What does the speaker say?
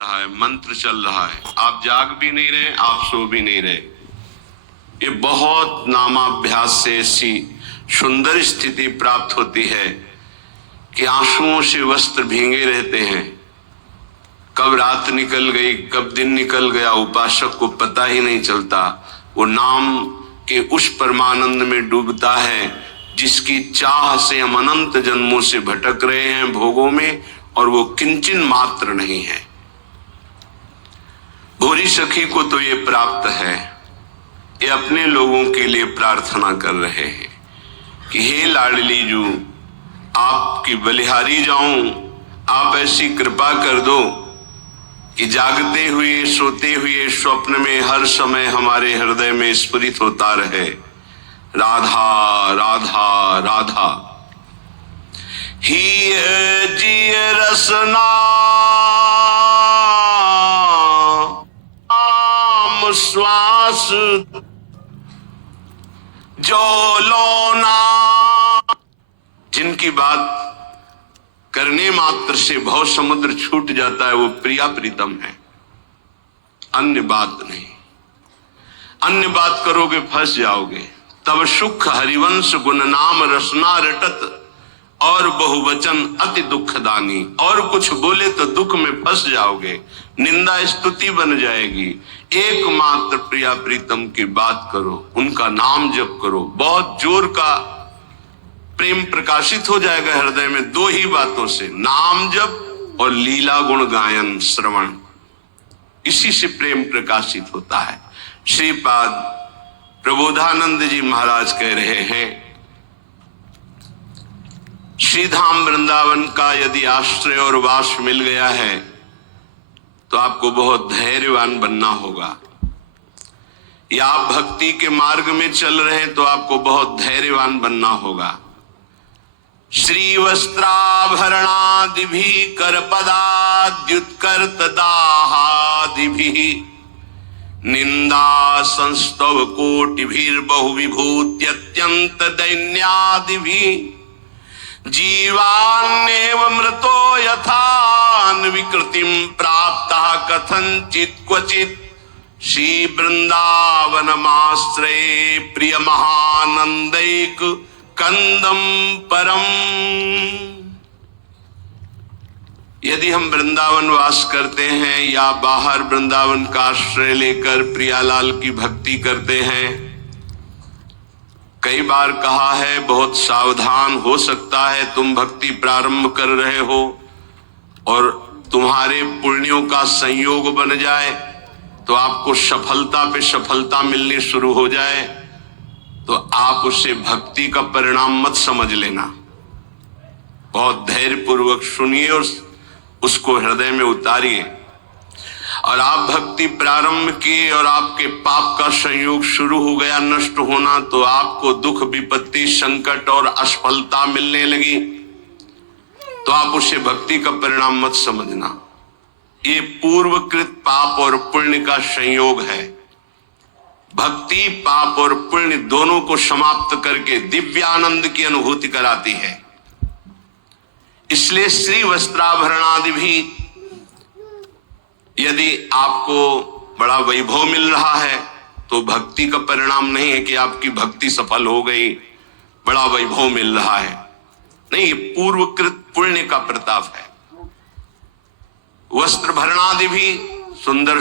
रहा है, मंत्र चल रहा है, आप जाग भी नहीं रहे, आप सो भी नहीं रहे। ये बहुत नामाभ्यास से ऐसी सुंदर स्थिति प्राप्त होती है कि आंसुओं से वस्त्र भींगे रहते हैं। कब रात निकल गई, कब दिन निकल गया, उपासक को पता ही नहीं चलता। वो नाम के उस परमानंद में डूबता है जिसकी चाह से हम अनंत जन्मों से भटक रहे हैं भोगों में, और वो किंचन मात्र नहीं है। भूरी सखी को तो ये प्राप्त है, ये अपने लोगों के लिए प्रार्थना कर रहे हैं कि हे लाडली जू, आपकी बलिहारी जाऊं, आप ऐसी कृपा कर दो कि जागते हुए सोते हुए स्वप्न में हर समय हमारे हृदय में स्फुरित होता रहे, राधा राधा राधा। ही जी रसना श्वास जो लोना। जिनकी बात करने मात्र से भव समुद्र छूट जाता है वो प्रिया प्रीतम है, अन्य बात नहीं। अन्य बात करोगे फंस जाओगे। तब सुख हरिवंश गुण नाम रसना रटत, और बहुवचन अति दुखदानी। और कुछ बोले तो दुख में फंस जाओगे, निंदा स्तुति बन जाएगी। एकमात्र प्रिया प्रीतम की बात करो, उनका नाम जप करो, बहुत जोर का प्रेम प्रकाशित हो जाएगा हृदय में। दो ही बातों से, नाम जप और लीला गुण गायन श्रवण, इसी से प्रेम प्रकाशित होता है। श्रीपाद प्रबोधानंद जी महाराज कह रहे हैं, श्रीधाम वृंदावन का यदि आश्रय और वास मिल गया है तो आपको बहुत धैर्यवान बनना होगा। या आप भक्ति के मार्ग में चल रहे हैं तो आपको बहुत धैर्यवान बनना होगा। श्री वस्त्राभरणादिभि कर पदाद्युत्कर्त दाहादिभि निंदा संस्तव कोटिभिर्बहु विभूत्यत्यंत दैन्यादिभि जीवान्नेव मृतो यथान विकृतिम प्राप्ता कथंचित क्वचित श्री वृंदावनमाश्रये प्रिय महानंदैक कंदम परम। यदि हम वृंदावन वास करते हैं या बाहर वृंदावन का आश्रय लेकर प्रियालाल की भक्ति करते हैं, कई बार कहा है बहुत सावधान हो सकता है तुम भक्ति प्रारंभ कर रहे हो और तुम्हारे पुण्यों का संयोग बन जाए तो आपको सफलता पे सफलता मिलनी शुरू हो जाए, तो आप उसे भक्ति का परिणाम मत समझ लेना। बहुत धैर्य पूर्वक सुनिए और उसको हृदय में उतारिए। और आप भक्ति प्रारंभ किए और आपके पाप का संयोग शुरू हो गया नष्ट होना, तो आपको दुख विपत्ति संकट और असफलता मिलने लगी, तो आप उसे भक्ति का परिणाम मत समझना। ये पूर्वकृत पाप और पुण्य का संयोग है। भक्ति पाप और पुण्य दोनों को समाप्त करके दिव्यानंद की अनुभूति कराती है। इसलिए श्री वस्त्राभरणादि भी, यदि आपको बड़ा वैभव मिल रहा है तो भक्ति का परिणाम नहीं है कि आपकी भक्ति सफल हो गई, बड़ा वैभव मिल रहा है, नहीं, ये पूर्वकृत पुण्य का प्रताप है। वस्त्र भरणादि भी, सुंदर